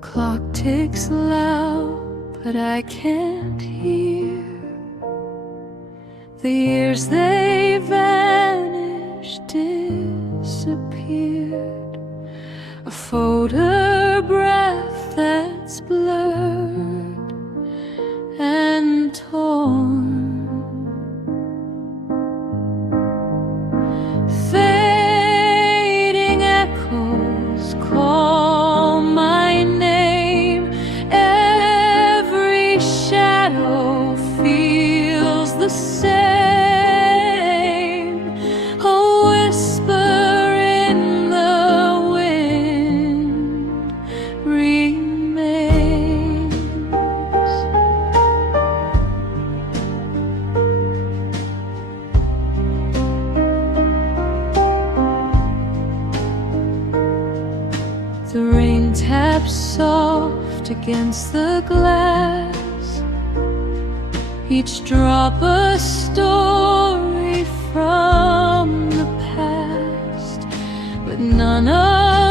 clock ticks loud, but I can't hear. The years they vanished, disappeared. A photograph that's blurred and torn. Fading echoes call my name. Every shadow feels the same. A whisper in the wind remains. The rain taps soft against the glass, each drop a story from the past, but none of